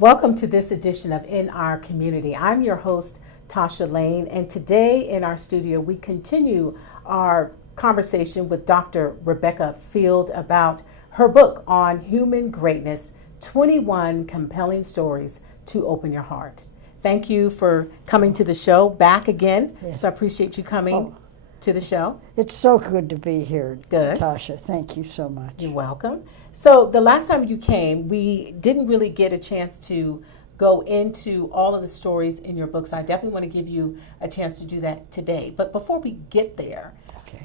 Welcome to this edition of In Our Community. I'm your host, Tasha Lane, and today in our studio we continue our conversation with Dr. Rebecca Field about her book on human greatness, 21 Compelling Stories to Open Your Heart. Thank you for coming to the show back again. So I appreciate you coming to the show. It's so good to be here, Good. Tasha. Thank you so much. You're welcome. So the last time you came, we didn't really get a chance to go into all of the stories in your book, so I definitely want to give you a chance to do that today. But before we get there,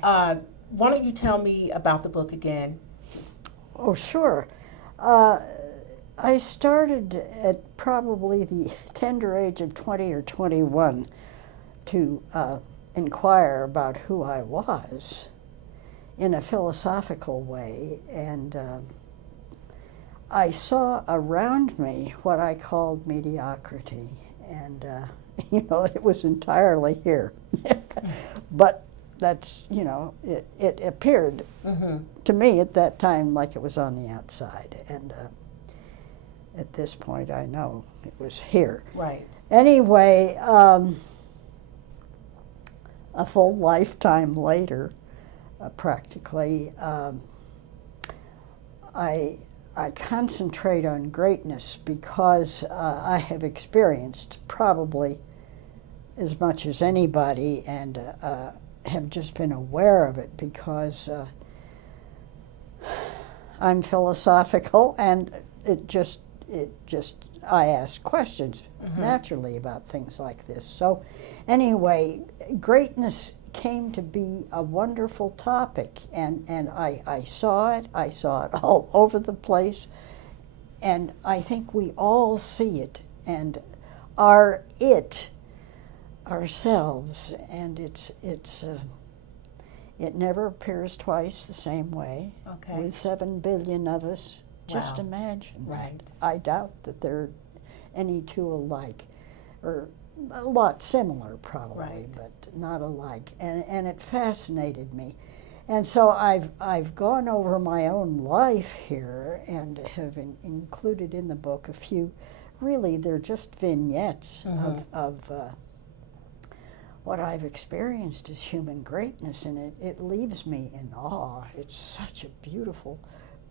why don't you tell me about the book again? Oh, sure. I started at probably the tender age of 20 or 21 to inquire about who I was in a philosophical way, and I saw around me what I called mediocrity, and it was entirely here. But that's, it appeared to me at that time like it was on the outside, and at this point I know it was here. Right. Anyway, a full lifetime later, practically, I concentrate on greatness because I have experienced probably as much as anybody, and have just been aware of it because I'm philosophical, and I ask questions naturally about things like this. So anyway, greatness came to be a wonderful topic, and I saw it all over the place, and I think we all see it and are it ourselves, and it never appears twice the same way. Okay. With 7 billion of us. Just Wow. imagine Right. that. I doubt that there are any two alike, or a lot similar probably, Right. but not alike. And it fascinated me. And so I've gone over my own life here and have included in the book a few, really they're just vignettes of what I've experienced as human greatness, and it leaves me in awe. It's such a beautiful,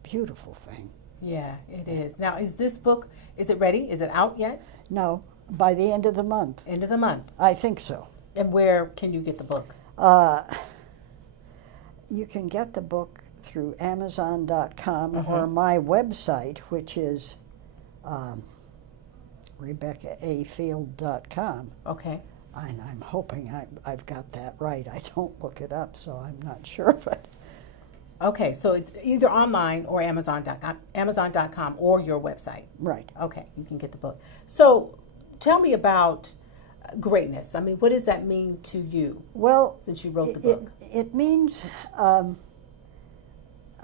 beautiful thing. Yeah, it is. Now, is this book, is it ready? Is it out yet? No, by the end of the month. End of the month. I think so. And where can you get the book? You can get the book through Amazon.com or my website, which is RebeccaAField.com. Okay. And I'm hoping I've got that right. I don't look it up, so I'm not sure, but Okay, so it's either online or Amazon.com or your website. right. Okay, you can get the book. So tell me about greatness. I mean, what does that mean to you Well, since you wrote the book? it means,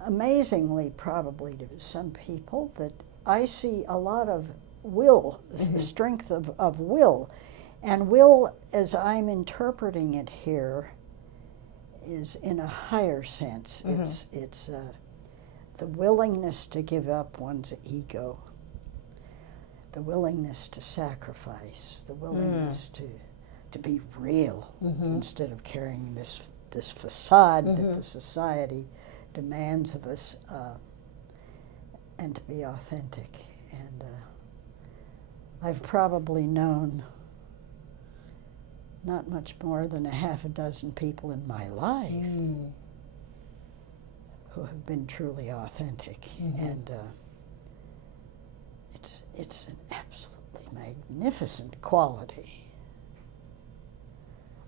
amazingly probably to some people, that I see a lot of will, strength of will. And will, as I'm interpreting it here, is in a higher sense. It's the willingness to give up one's ego, the willingness to sacrifice, the willingness to be real instead of carrying this facade that the society demands of us, and to be authentic. And I've probably known not much more than a half a dozen people in my life who have been truly authentic, and it's an absolutely magnificent quality,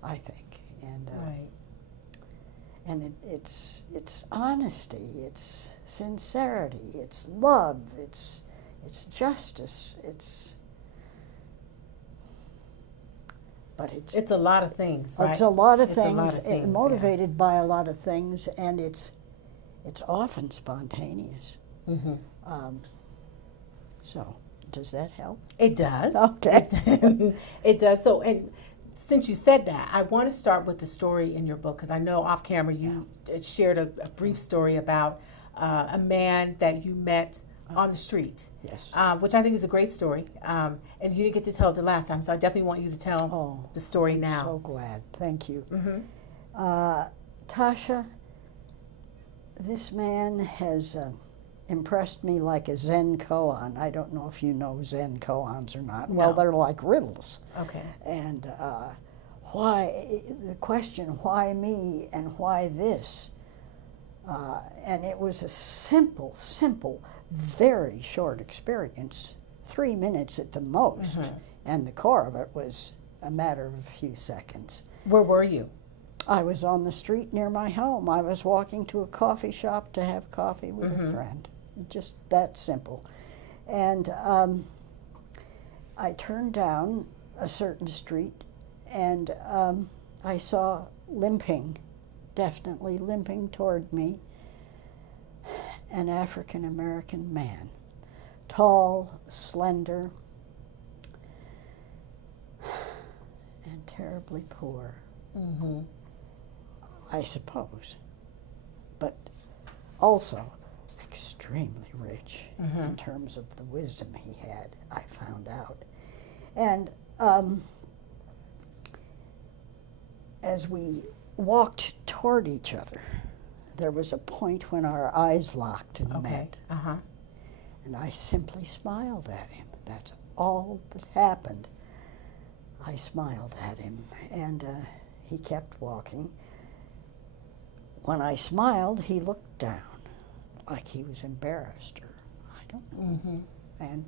I think, and Right. and it's honesty, it's sincerity, it's love, it's justice, but It's a lot of things, right? it's a lot of It's a things, lot of things, motivated by a lot of things, and it's often spontaneous. So, does that help? It does. Okay. It does. So, and since you said that, I want to start with the story in your book, because I know off camera you shared a brief story about a man that you met on the street. Yes. Which I think is a great story. And you didn't get to tell it the last time, so I definitely want you to tell the story now. I'm so glad. Thank you. Mm-hmm. Tasha, this man has impressed me like a Zen koan. I don't know if you know Zen koans or not. No. Well, they're like riddles. Okay. And the question, why me and why this? And it was a simple, very short experience, 3 minutes at the most. Mm-hmm. And the core of it was a matter of a few seconds. Where were you? I was on the street near my home. I was walking to a coffee shop to have coffee with Mm-hmm. a friend. Just that simple. And I turned down a certain street, and I saw limping, definitely limping toward me, an African-American man, tall, slender, and terribly poor. Mm-hmm. I suppose, but also extremely rich in terms of the wisdom he had, I found out. And as we walked toward each other, there was a point when our eyes locked and met. Uh-huh. And I simply smiled at him. That's all that happened. I smiled at him, and he kept walking. When I smiled, he looked down, like he was embarrassed, or I don't know. Mm-hmm. And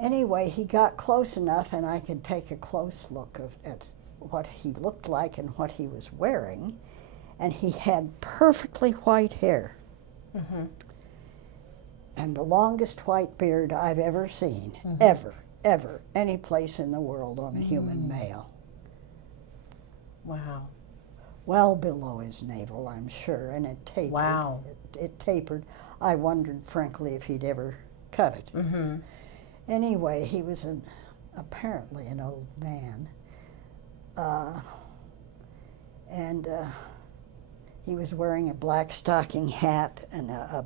anyway, he got close enough, and I could take a close look at what he looked like and what he was wearing. And he had perfectly white hair, Mm-hmm. and the longest white beard I've ever seen, ever, any place in the world on a human male. Wow. Well below his navel, I'm sure, and it tapered. Wow. It tapered. I wondered, frankly, if he'd ever cut it. Mm-hmm. Anyway, he was apparently an old man, and he was wearing a black stocking hat and a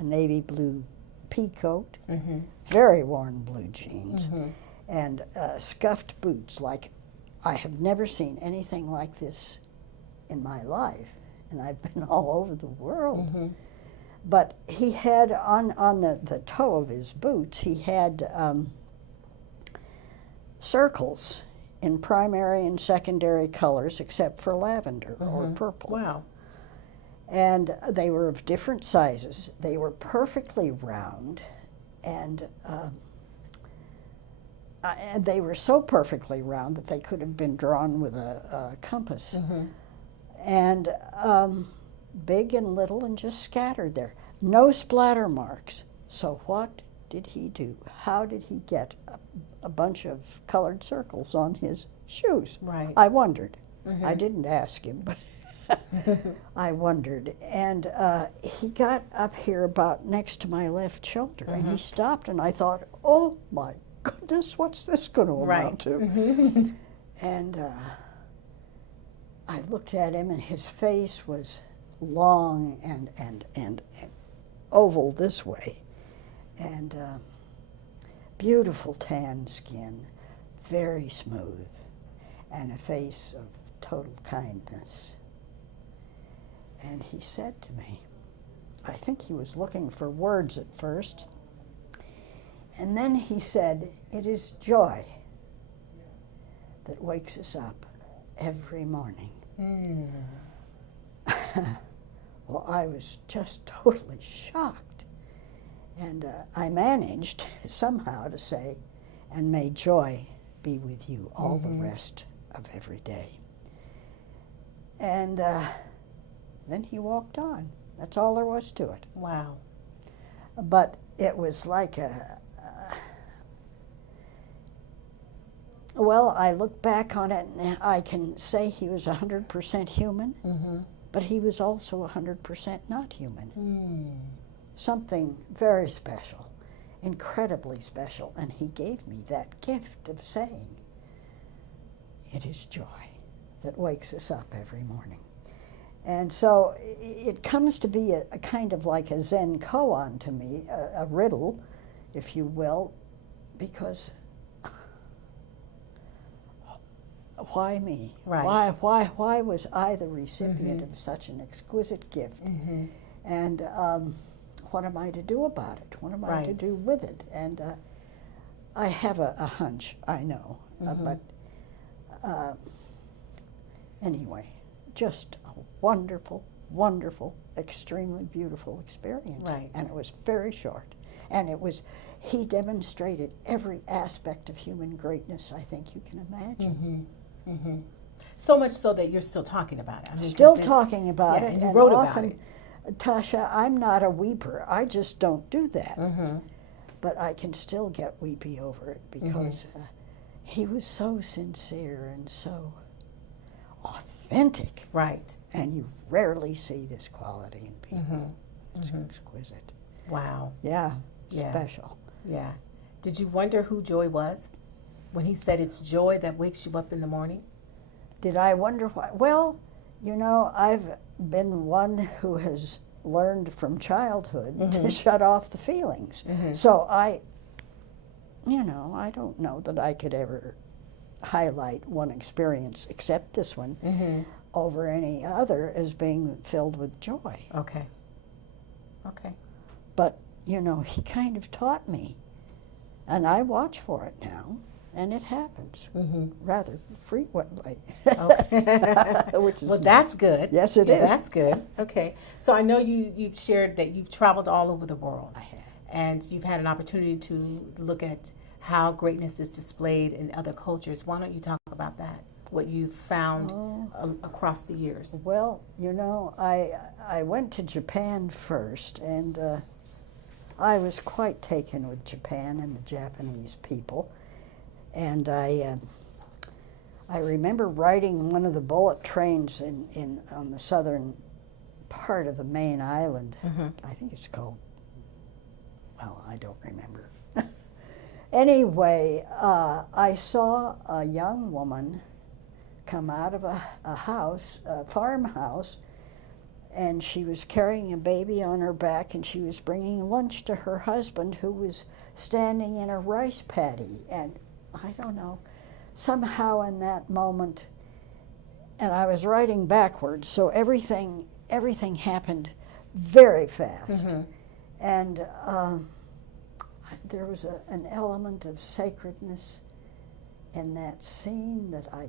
navy blue pea coat, Mm-hmm. very worn blue jeans, Mm-hmm. and scuffed boots. Like, I have never seen anything like this in my life, and I've been all over the world. Mm-hmm. But he had on the toe of his boots, he had circles in primary and secondary colors except for lavender or purple. Wow. And they were of different sizes. They were perfectly round, and they were so perfectly round that they could have been drawn with a compass. Mm-hmm. And big and little and just scattered there. No splatter marks. So what did he do? How did he get a bunch of colored circles on his shoes? Right. I wondered. Mm-hmm. I didn't ask him, but I wondered. And he got up here about next to my left shoulder, and he stopped, and I thought, oh my goodness, what's this going to amount to? Mm-hmm. And I looked at him, and his face was long and oval this way, and beautiful tan skin, very smooth, and a face of total kindness. And he said to me, I think he was looking for words at first, and then he said, "It is joy that wakes us up every morning." Mm. Well, I was just totally shocked. And I managed somehow to say, "And may joy be with you all the rest of every day." And then he walked on. That's all there was to it. Wow. But it was like well, I look back on it and I can say he was 100% human, Mm-hmm. but he was also 100% not human. Mm. Something very special, incredibly special, and he gave me that gift of saying, "It is joy that wakes us up every morning." And so it comes to be a kind of like a Zen koan to me, a riddle, if you will, because why me? Right. Why was I the recipient of such an exquisite gift? And what am I to do about it? What am I to do with it? And I have a hunch, I know, but anyway, just a wonderful, wonderful, extremely beautiful experience. Right. And it was very short. And he demonstrated every aspect of human greatness I think you can imagine. So much so that you're still talking about it. I mean, still talking about it. And you wrote often, about it. Tasha, I'm not a weeper. I just don't do that. But I can still get weepy over it because he was so sincere and so authentic. Right. And you rarely see this quality in people. It's exquisite. Wow. Yeah, Yeah. special. Yeah. Did you wonder who Joy was when he said it's joy that wakes you up in the morning? Did I wonder why? Well, you know, I've been one who has learned from childhood to shut off the feelings. So I don't know that I could ever highlight one experience except this one over any other as being filled with joy. Okay. Okay. But, you know, he kind of taught me, and I watch for it now, and it happens rather frequently. Okay. Which is well, nice. That's good. Yes, it Yeah, is. That's good. Okay. So I know you've shared that you've traveled all over the world. I have. And you've had an opportunity to look at how greatness is displayed in other cultures. Why don't you talk about that? What you've found across the years. Well, you know, I went to Japan first, and I was quite taken with Japan and the Japanese people. And I remember riding one of the bullet trains on the southern part of the main island. I think it's called, well, I don't remember. Anyway, I saw a young woman come out of a house, a farmhouse, and she was carrying a baby on her back, and she was bringing lunch to her husband, who was standing in a rice paddy. And I don't know, somehow in that moment, and I was riding backwards, so everything happened very fast. And there was an element of sacredness in that scene that I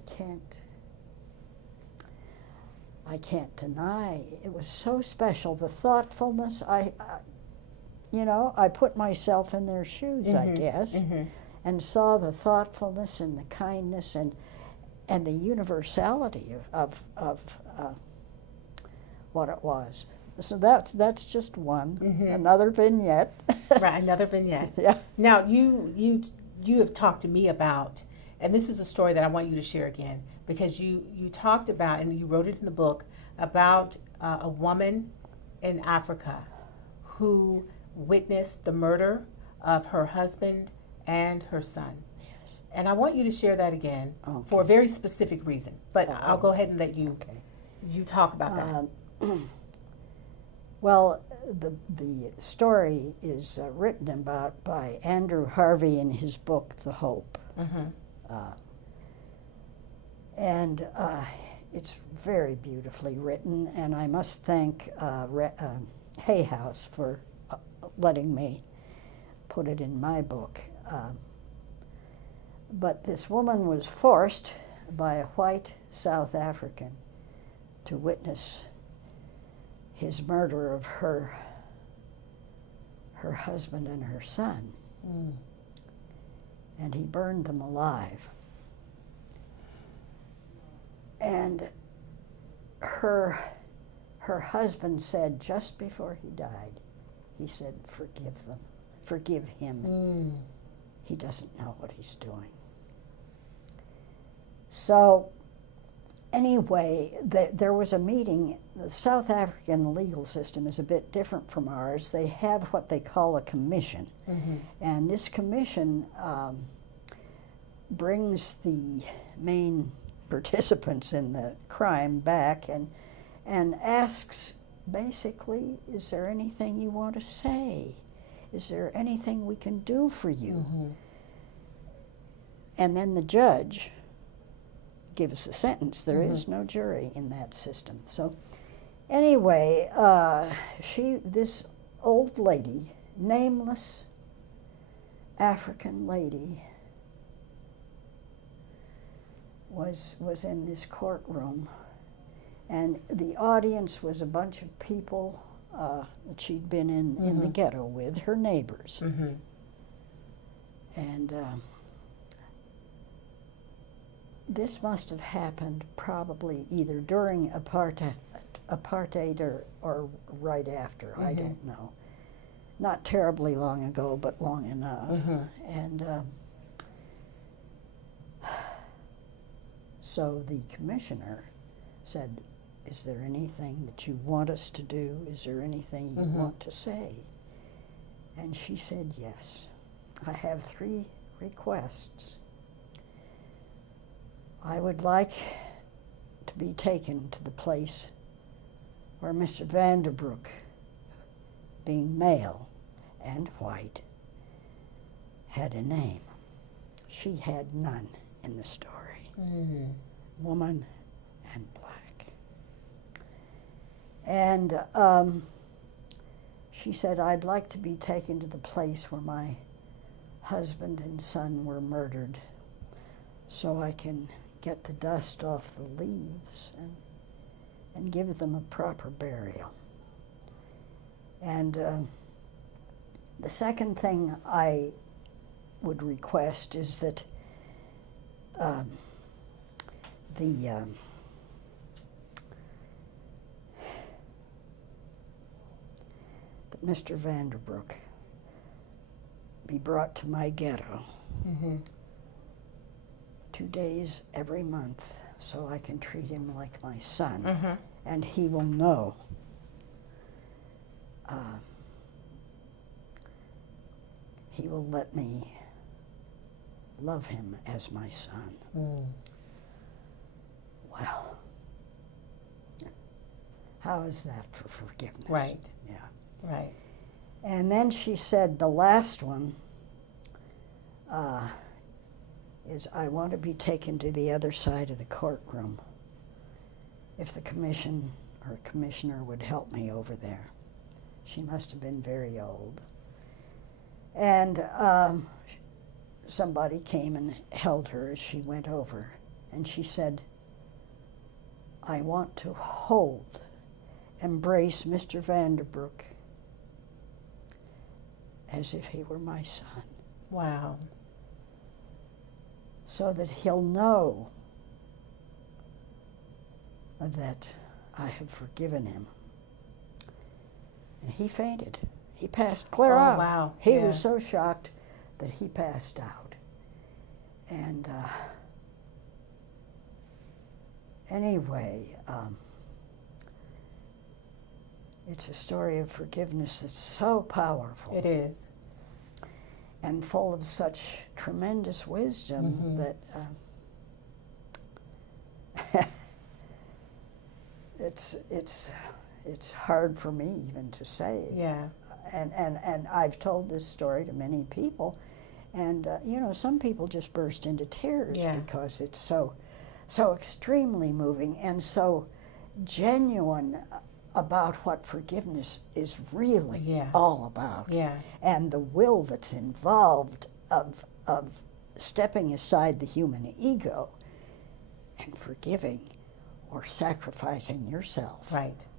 can't deny. It was so special. The thoughtfulness, I put myself in their shoes, I guess, and saw the thoughtfulness and the kindness and the universality of what it was. So that's just one. Another vignette. Right, another vignette. Yeah. Now you have talked to me about, and this is a story that I want you to share again, because you talked about, and you wrote it in the book, about a woman in Africa who witnessed the murder of her husband and her son. Yes. And I want you to share that again for a very specific reason. But I'll go ahead and let you you talk about that. Well, the story is written about by Andrew Harvey in his book, The Hope. And it's very beautifully written, and I must thank Hay House for letting me put it in my book. But this woman was forced by a white South African to witness his murder of her husband and her son. And he burned them alive. And her husband said just before he died, he said, "Forgive them, forgive him. He doesn't know what he's doing." So anyway, there was a meeting. The South African legal system is a bit different from ours. They have what they call a commission. And this commission brings the main participants in the crime back and asks, basically, is there anything you want to say? Is there anything we can do for you? And then the judge gives the sentence. There is no jury in that system. So anyway, this old lady, nameless African lady, was in this courtroom, and the audience was a bunch of people that she'd been in the ghetto with, her neighbors. And this must have happened probably either during apartheid or right after. I don't know. Not terribly long ago, but long enough. And so the commissioner said, is there anything that you want us to do? Is there anything you want to say? And she said, yes. I have 3 requests. I would like to be taken to the place where Mr. Vanderbroek, being male and white, had a name. She had none in the story. Woman and black. And she said, I'd like to be taken to the place where my husband and son were murdered so I can get the dust off the leaves and give them a proper burial. And the second thing I would request is that that Mr. Vanderbroek be brought to my ghetto 2 days every month so I can treat him like my son, and he will know he will let me love him as my son. Well, how is that for forgiveness? Right. Yeah. Right. And then she said the last one is, I want to be taken to the other side of the courtroom if the commission or commissioner would help me over there. She must have been very old. And somebody came and held her as she went over, and she said, I want to embrace Mr. Vanderbroek as if he were my son. Wow. So that he'll know that I have forgiven him. And he fainted. He passed clear out. Wow. He was so shocked that he passed out. And anyway, it's a story of forgiveness that's so powerful. It is. And full of such tremendous wisdom that it's hard for me even to say. Yeah. And I've told this story to many people, and you know, some people just burst into tears because it's so extremely moving and so genuine about what forgiveness is really all about. Yeah. And the will that's involved of stepping aside the human ego and forgiving or sacrificing yourself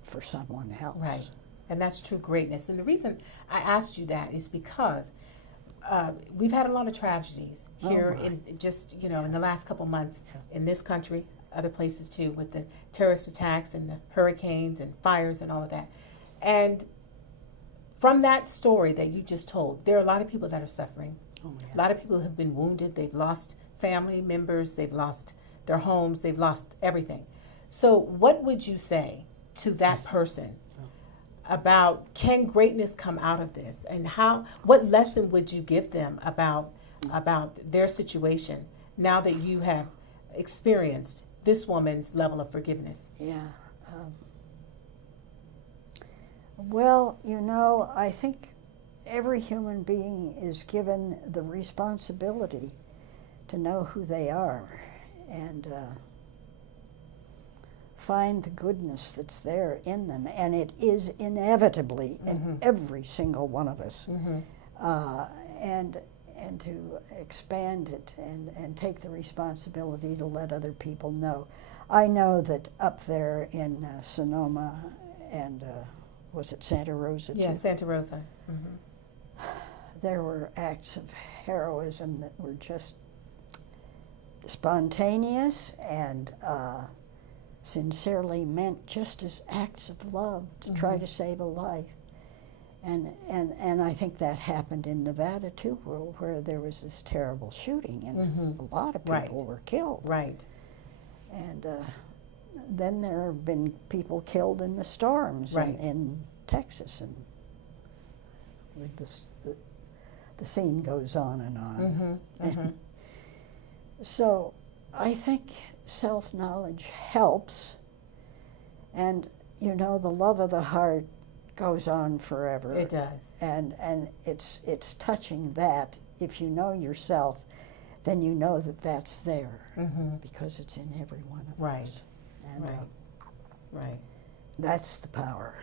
for someone else. Right. And that's true greatness. And the reason I asked you that is because we've had a lot of tragedies here in just, you know, in the last couple months in this country, other places too, with the terrorist attacks and the hurricanes and fires and all of that. And from that story that you just told, there are a lot of people that are suffering. A lot of people have been wounded. They've lost family members. They've lost their homes. They've lost everything. So what would you say to that person about, can greatness come out of this? And what lesson would you give them about their situation now that you have experienced this woman's level of forgiveness? Yeah. Well, you know, I think every human being is given the responsibility to know who they are and find the goodness that's there in them. And it is inevitably in every single one of us. And to expand it and take the responsibility to let other people know. I know that up there in Sonoma and was it Santa Rosa too? Yeah, Santa Rosa. There were acts of heroism that were just spontaneous and sincerely meant just as acts of love to try to save a life. And I think that happened in Nevada too, where there was this terrible shooting and a lot of people were killed. Right. And then there have been people killed in the storms in Texas, and the scene goes on and on. And so I think self-knowledge helps, and you know, the love of the heart goes on forever. It does. And it's touching that. If you know yourself, then you know that that's there because it's in every one of us. And Right. that's the power,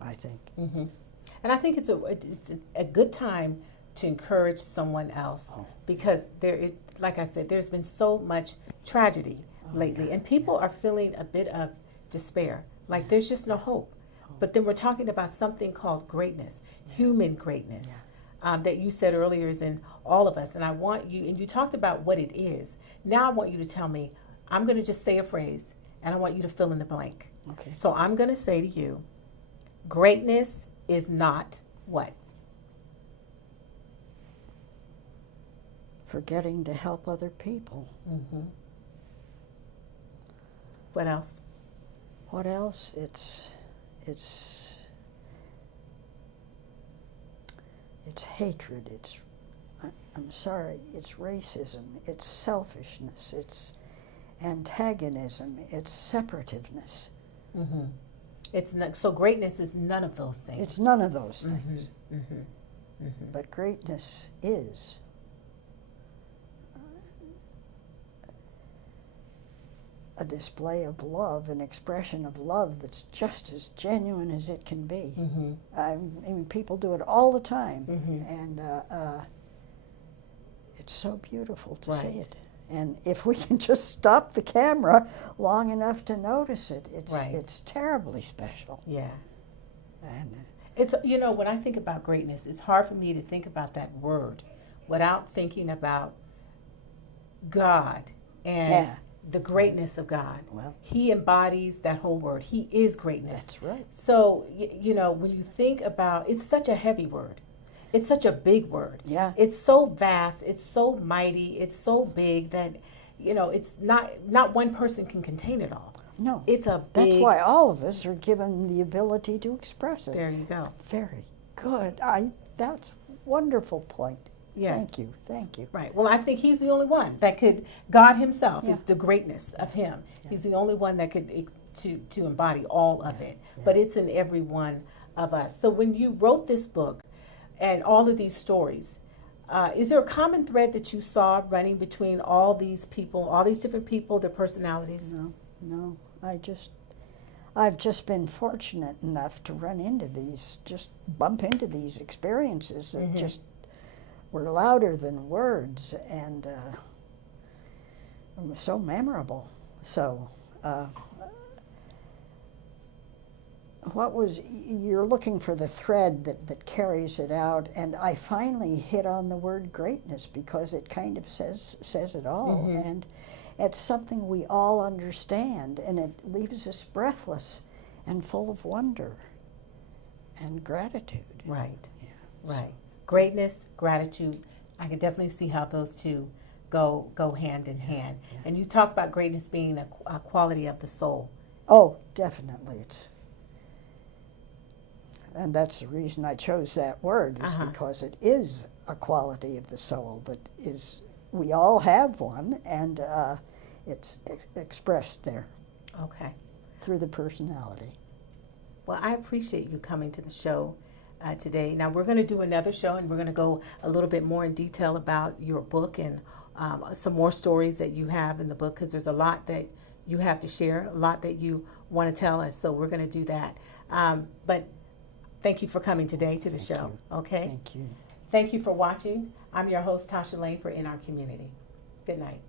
I think. And I think it's a good time to encourage someone else because there is, like I said, there's been so much tragedy lately, and people are feeling a bit of despair, like there's just no hope. But then we're talking about something called greatness, human greatness, that you said earlier is in all of us. And I want you, and you talked about what it is. Now I want you to tell me, I'm going to just say a phrase, and I want you to fill in the blank. Okay. So I'm going to say to you, greatness is not what? Forgetting to help other people. What else? What else? It's hatred, I'm sorry, it's racism, it's selfishness, it's antagonism, it's separativeness. It's not, so greatness is none of those things. It's none of those things. But greatness is. A display of love, an expression of love that's just as genuine as it can be. I mean, people do it all the time, and it's so beautiful to see it. And if we can just stop the camera long enough to notice it, it's terribly special. Yeah. And It's, you know, when I think about greatness, it's hard for me to think about that word without thinking about God and the greatness of God. Well, He embodies that whole word. He is greatness. that's right. So, you know, when you think about, it's such a heavy word. It's such a big word. Yeah. It's so vast. It's so mighty. It's so big that, you know, it's not one person can contain it all. No. It's a big. That's why all of us are given the ability to express it. There you go. Very good. That's a wonderful point. Yes. Thank you. Right. Well, I think he's the only one that could, God himself is Yeah. the greatness of him. Yeah. He's the only one that could, to embody all of it. But it's in every one of us. So when you wrote this book and all of these stories, is there a common thread that you saw running between all these people, all these different people, their personalities? No. I've just been fortunate enough to run into these, just bump into these experiences that just were louder than words and so memorable. So, you're looking for the thread that carries it out, and I finally hit on the word greatness because it kind of says it all, and it's something we all understand, and it leaves us breathless and full of wonder and gratitude. Right. Yeah. Right. Greatness, gratitude. I can definitely see how those two go hand in hand. Yeah. And you talk about greatness being a quality of the soul. Oh, definitely. And that's the reason I chose that word, is because it is a quality of the soul that is, we all have one, and it's expressed there Okay. through the personality. Well, I appreciate you coming to the show today. Now, we're going to do another show, and we're going to go a little bit more in detail about your book and some more stories that you have in the book, because there's a lot that you have to share, a lot that you want to tell us. So we're going to do that. But thank you for coming today to the show. Okay? Thank you. Thank you for watching. I'm your host, Tasha Lane, for In Our Community. Good night.